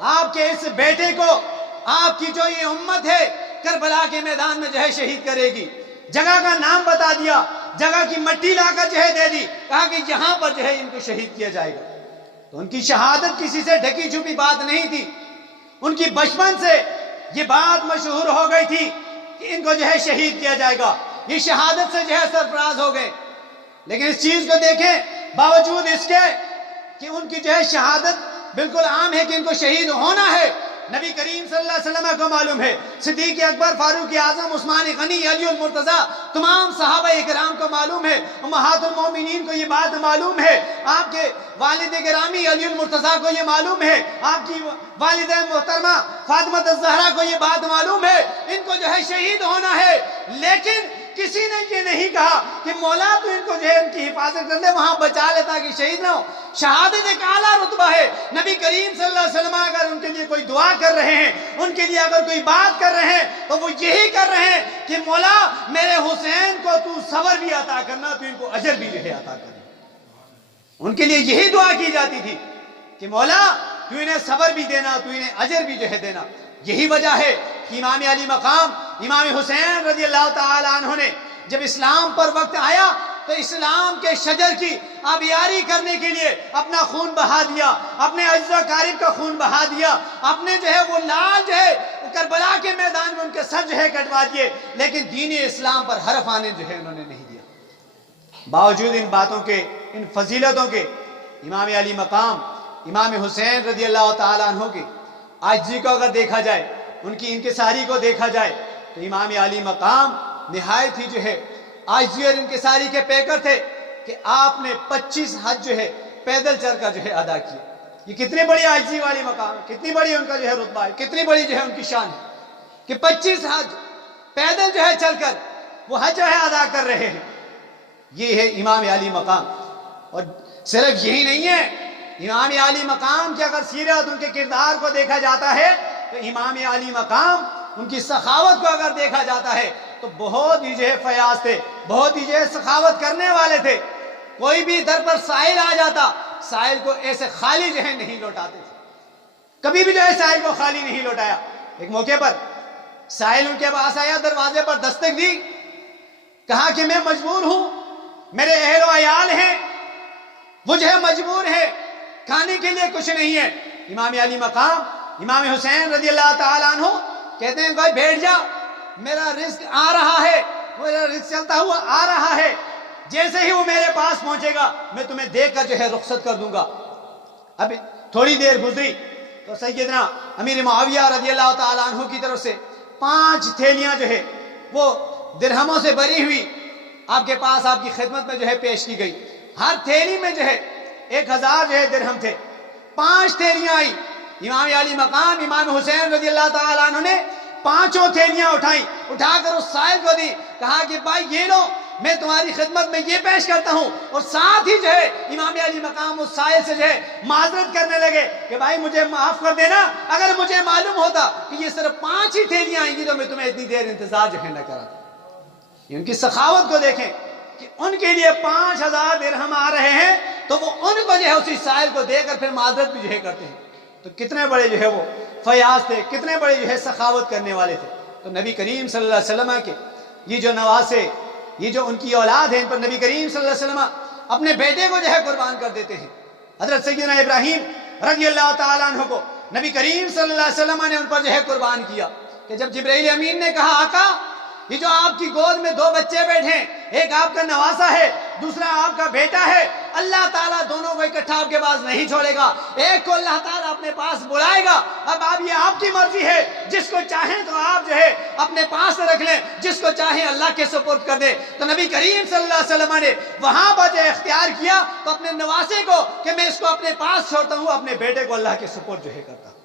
آپ کے اس بیٹے کو آپ کی جو یہ امت ہے کربلا کے میدان میں جو ہے شہید کرے گی. جگہ کا نام بتا دیا, جگہ کی مٹی لا کر جو ہے دے دی, کہا کہ یہاں پر جو ہے ان کو شہید کیا جائے گا. تو ان کی شہادت کسی سے ڈھکی چھپی بات نہیں تھی. ان کی بچپن سے یہ بات مشہور ہو گئی تھی کہ ان کو جو ہے شہید کیا جائے گا. یہ شہادت سے جو ہے سرفراز ہو گئے. لیکن اس چیز کو دیکھیں, باوجود اس کے کہ ان کی جو ہے شہادت بالکل عام ہے کہ ان کو شہید ہونا ہے, نبی کریم صلی اللہ علیہ وسلم کو معلوم ہے, صدیق اکبر, فاروق اعظم, عثمان غنی, علی المرتضیٰ, تمام صحابہ اکرام کو معلوم ہے, امہات المومنین کو یہ بات معلوم ہے, آپ کے والد گرامی علی المرتضیٰ کو یہ معلوم ہے, آپ کی والدہ محترمہ فاطمہ الزہرا کو یہ بات معلوم ہے, ان کو جو ہے شہید ہونا ہے. لیکن کسی نے یہ نہیں کہا کہ مولا تو ان کو جو ہے ان کی حفاظت کر دے, وہاں بچا لے تاکہ شہید نہ ہو. شہادت ایک اعلیٰ رتبہ ہے. نبی کریم صلی اللہ علیہ وسلم اگر ان کے لیے کوئی دعا کر رہے ہیں, ان کے لیے اگر کوئی بات کر رہے ہیں, تو وہ یہی کر رہے ہیں کہ مولا میرے حسین کو تو صبر بھی عطا کرنا, تو ان کو اجر بھی جو ہے عطا کرنا. ان کے لیے یہی دعا کی جاتی تھی کہ مولا تو انہیں صبر بھی دینا, تو انہیں اجر بھی جو ہے دینا. یہی وجہ ہے کہ امام علی مقام امام حسین رضی اللہ تعالی عنہ نے جب اسلام پر وقت آیا تو اسلام کے شجر کی آبیاری کرنے کے لیے اپنا خون بہا دیا, اپنے عزیز و اقارب کا خون بہا دیا, اپنے جو ہے وہ لال جو ہے کربلا کے میدان میں ان کے سر جو ہے کٹوا دیے. لیکن دین اسلام پر حرف آنے جو ہے انہوں نے نہیں دیا. باوجود ان باتوں کے, ان فضیلتوں کے, امام علی مقام امام حسین رضی اللہ تعالی عنہ کی عاجزی کو اگر دیکھا جائے, ان کی انکساری کو دیکھا جائے, تو امام علی مقام نہایت ہی جو ہے عاجزی اور انکساری کے پیکر تھے کہ آپ نے 25 حج جو ہے پیدل چل کر جو ہے ادا کیے. یہ کتنی بڑی عاجزی والی مقام ہے, کتنی بڑی ان کا جو ہے رتبہ ہے, کتنی بڑی جو ہے ان کی شان ہے کہ 25 حج پیدل جو ہے چل کر وہ حج جو ہے ادا کر رہے ہیں. یہ ہے امام علی مقام. اور صرف یہی نہیں ہے, امام علی مقام کی اگر سیرت, ان کے کردار کو دیکھا جاتا ہے, تو امام علی مقام ان کی سخاوت کو اگر دیکھا جاتا ہے تو بہت ہی جو ہے فیاض تھے, بہت ہی جو ہے سخاوت کرنے والے تھے. کوئی بھی در پر سائل آ جاتا, سائل کو ایسے خالی جو ہے نہیں لوٹاتے تھے, کبھی بھی جو ہے سائل کو خالی نہیں لوٹایا. ایک موقع پر سائل ان کے پاس آیا, دروازے پر دستک دی, کہا کہ میں مجبور ہوں, میرے اہل و عیال ہیں, وہ جو ہے مجبور ہے, کھانے کے لیے کچھ نہیں ہے. امام علی مقام امام حسین رضی اللہ تعالیٰ عنہ کہتے ہیں بھائی بیٹھ جا, میرا رزق آ رہا ہے, میرا رزق چلتا ہوا آ رہا ہے, جیسے ہی وہ میرے پاس پہنچے گا میں تمہیں دیکھ کر جو ہے رخصت کر دوں گا. اب تھوڑی دیر گزری تو سیدنا امیر معاویہ رضی اللہ تعالیٰ عنہ کی طرف سے 5 تھیلیاں جو ہے وہ درہموں سے بری ہوئی آپ کے پاس آپ کی خدمت میں جو ہے پیش کی گئی. ہر تھیلی میں جو ہے 1000 جو ہے درہم تھے. 5 تھیلیاں آئی. امام علی مقام امام حسین رضی اللہ تعالیٰ عنہ نے 5 تھیلیاں اٹھائیں, اٹھا کر اس سائل کو دی, کہا کہ بھائی یہ لو, میں تمہاری خدمت میں یہ پیش کرتا ہوں. اور ساتھ ہی جو ہے امام علی مقام اس سائل سے جو ہے معذرت کرنے لگے کہ بھائی مجھے معاف کر دینا, اگر مجھے معلوم ہوتا کہ یہ صرف 5 ہی تھیلیاں آئیں گی تو میں تمہیں اتنی دیر انتظار جو ہے نہ کراتا. ان کی سخاوت کو دیکھیں کہ ان کے لیے 5000 درہم آ رہے ہیں تو وہ ان کو جو ہے اسی سائل کو دے کر پھر معذرت بھی جو ہے کرتے ہیں. تو کتنے بڑے جو ہے وہ فیاض تھے, کتنے بڑے جو ہے سخاوت کرنے والے تھے. تو نبی کریم صلی اللہ علیہ وسلم کے یہ جو نواسے, یہ جو ان کی اولاد ہے, ان پر نبی کریم صلی اللہ علیہ وسلم اپنے بیٹے کو جو ہے قربان کر دیتے ہیں. حضرت سیدنا ابراہیم رضی اللہ تعالیٰ عنہ کو نبی کریم صلی اللہ علیہ وسلم نے ان پر جو ہے قربان کیا کہ جب جبرائیل امین نے کہا آقا یہ جو آپ کی گود میں 2 بچے بیٹھے ہیں, ایک آپ کا نواسا ہے, دوسرا آپ کا بیٹا ہے, اللہ تعالیٰ دونوں کو اکٹھا آپ کے پاس نہیں چھوڑے گا, ایک کو اللہ تعالیٰ اپنے پاس بلائے گا. اب آپ یہ آپ کی مرضی ہے, جس کو چاہیں تو آپ جو ہے اپنے پاس رکھ لیں, جس کو چاہیں اللہ کے سپرد کر دیں. تو نبی کریم صلی اللہ علیہ وسلم نے وہاں پر جو اختیار کیا تو اپنے نواسے کو کہ میں اس کو اپنے پاس چھوڑتا ہوں, اپنے بیٹے کو اللہ کے سپرد جو ہے کرتا ہوں.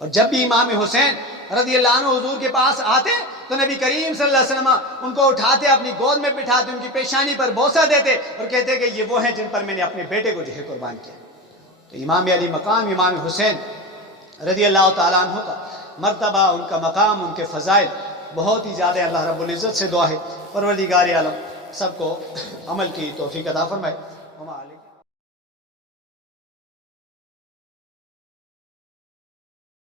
اور جب بھی امام حسین رضی اللہ عنہ حضور کے پاس آتے تو نبی کریم صلی اللہ علیہ وسلم ان کو اٹھاتے, اپنی گود میں بٹھاتے, ان کی پیشانی پر بوسہ دیتے اور کہتے کہ یہ وہ ہیں جن پر میں نے اپنے بیٹے کو جو ہے قربان کیا. تو امام علی مقام امام حسین رضی اللہ تعالیٰ عنہ کا مرتبہ, ان کا مقام, ان کے فضائل بہت ہی زیادہ. اللہ رب العزت سے دعا ہے پروردگار عالم سب کو عمل کی توفیق عطا فرمائے.